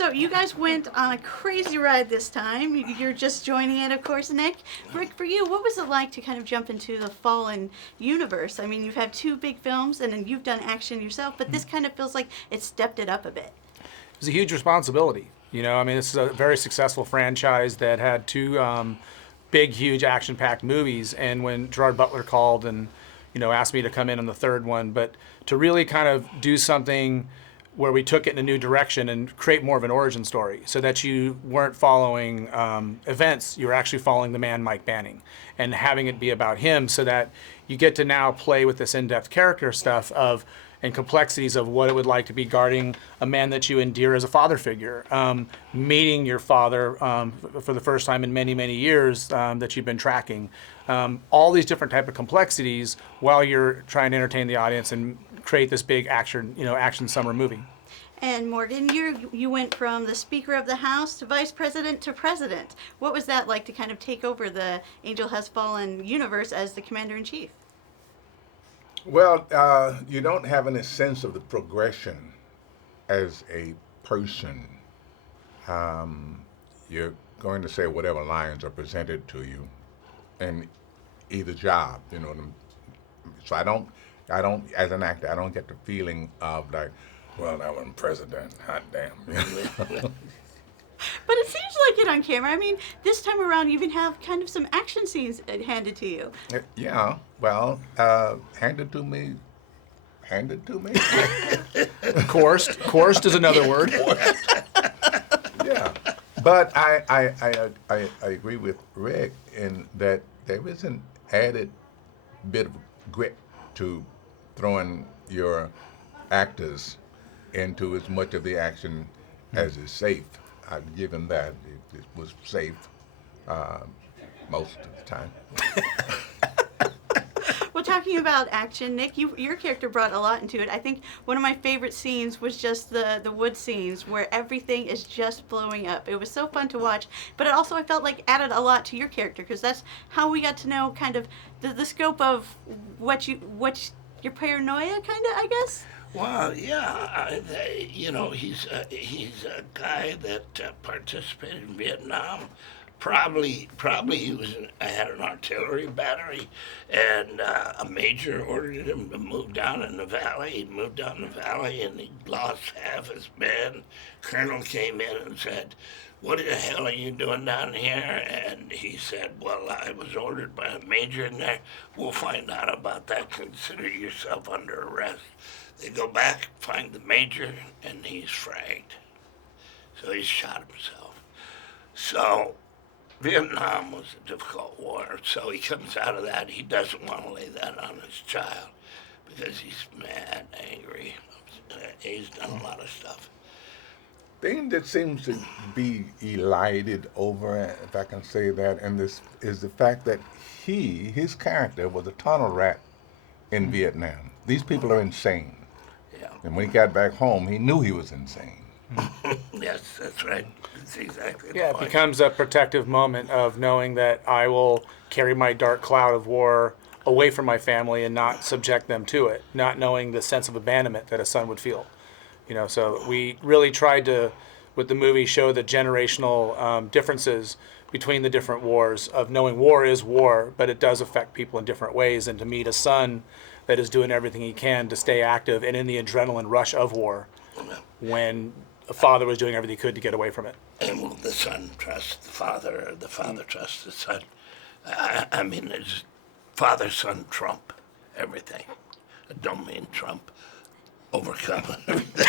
So you guys went on a crazy ride this time. You're just joining it, of course, Nick. Rick, for you, what was it like to kind of jump into the Fallen universe? I mean, you've had two big films, and then you've done action yourself, but this kind of feels like it stepped it up a bit. It was a huge responsibility. I mean, this is a very successful franchise that had two big, huge, action-packed movies. And when Gerard Butler called and asked me to come in on the third one, but to really kind of do something where we took it in a new direction and create more of an origin story, so that you weren't following events, you were actually following the man Mike Banning, and having it be about him, so that you get to now play with this in-depth character stuff and complexities of what it would like to be guarding a man that you endear as a father figure, meeting your father for the first time in many, many years that you've been tracking. All these different type of complexities while you're trying to entertain the audience and create this big action summer movie. And Morgan, you went from the Speaker of the House to Vice President to President. What was that like to kind of take over the Angel Has Fallen universe as the Commander-in-Chief? Well, you don't have any sense of the progression as a person. You're going to say whatever lines are presented to you in either job, So I don't, as an actor, I don't get the feeling of like, well, now I'm president, hot damn. But it seems like it on camera. I mean, this time around, you even have kind of some action scenes handed to you. Yeah, well, handed to me. Coursed is another word. Yeah, but I agree with Rick in that there is an added bit of grit to throwing your actors into as much of the action as is safe. I've given that. It was safe most of the time. Well, talking about action, Nick, your character brought a lot into it. I think one of my favorite scenes was just the wood scenes where everything is just blowing up. It was so fun to watch, but it also, I felt like, added a lot to your character, because that's how we got to know kind of the scope of what your paranoia, kind of, I guess. Well, yeah, he's a guy that participated in Vietnam. Probably he had an artillery battery, and a major ordered him to move down in the valley. He moved down the valley, and he lost half his men. Colonel came in and said, "What the hell are you doing down here?" And he said, "Well, I was ordered by a major in there. We'll find out about that. Consider yourself under arrest." They go back, find the major, and he's fragged. So he shot himself. So Vietnam was a difficult war. So he comes out of that. He doesn't want to lay that on his child because he's mad, angry. He's done a lot of stuff. Thing that seems to be elided over, if I can say that, and this is the fact that his character was a tunnel rat in Vietnam. These people are insane. Yeah. And when he got back home, he knew he was insane. Yes, that's right. That's exactly the Yeah, it point. becomes a protective moment of knowing that I will carry my dark cloud of war away from my family and not subject them to it, not knowing the sense of abandonment that a son would feel. So we really tried to, with the movie, show the generational differences between the different wars, of knowing war is war, but it does affect people in different ways, and to meet a son that is doing everything he can to stay active and in the adrenaline rush of war when a father was doing everything he could to get away from it. And will the son trust the father, or the father trust the son? I mean, it's father-son trump everything. I don't mean Trump overcome everything.